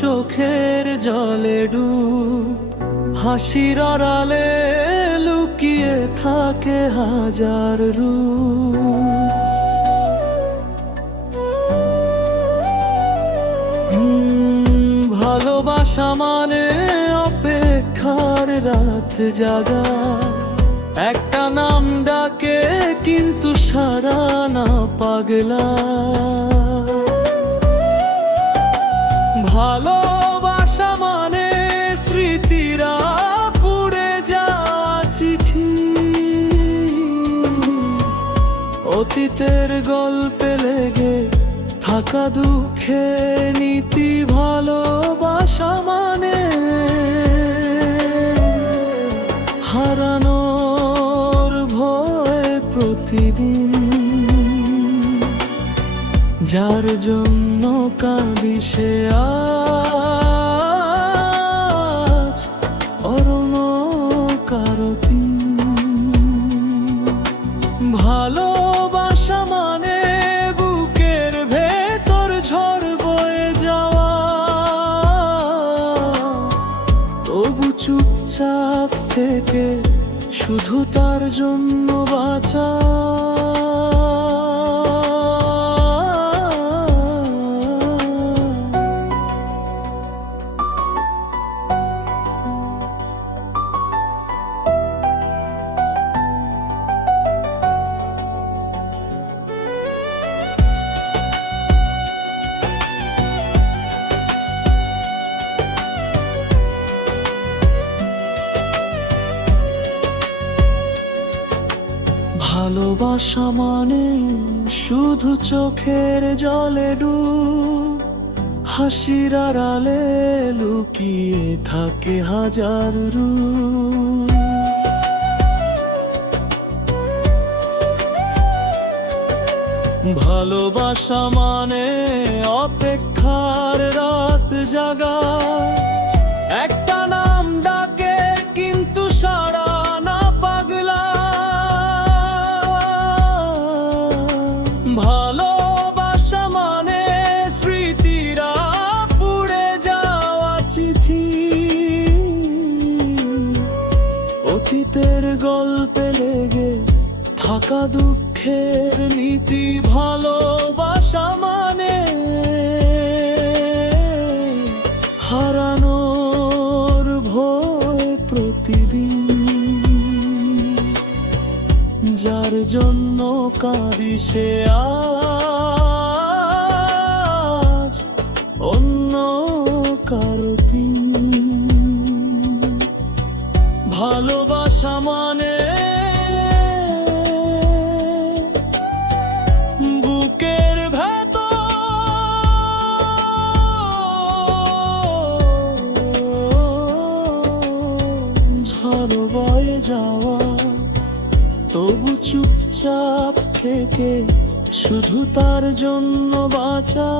চোখের জলে ডুব। হাসির আড়ালে লুকিয়ে থাকে হাজার রূপ। ভালোবাসা মানে অপেক্ষার রাত জাগা। একটা নাম ডাকে কিন্তু সারা না পাগলা। ভালোবাসা মানে স্মৃতিরা পুড়ে যাওয়া চিঠি। অতীতের গল্পে লেগে থাকা দুঃখে নীতি ভালোবাসা মানে হারানোর ভয় প্রতিদিন। যার জন্য কাঁদি সে আজ চুপচাপ থেকে শুধু তার জন্য বাঁচা। ভালোবাসা মানে শুধু চোখের জলে ডুব, হাসির আড়ালে লুকিয়ে থাকে হাজার রূপ। ভালোবাসা মানে অপেক্ষার থাকা দুঃখের নীতি ভালোবাসা মানে হারানোর ভয় প্রতিদিন। যার জন্য কাঁদি সে আজ অন্য কারতি ভালোবাসা মানে ভেতর বয়ে যাওয়া তবু চুপচাপ থেকে শুধু তার জন্য বাঁচা।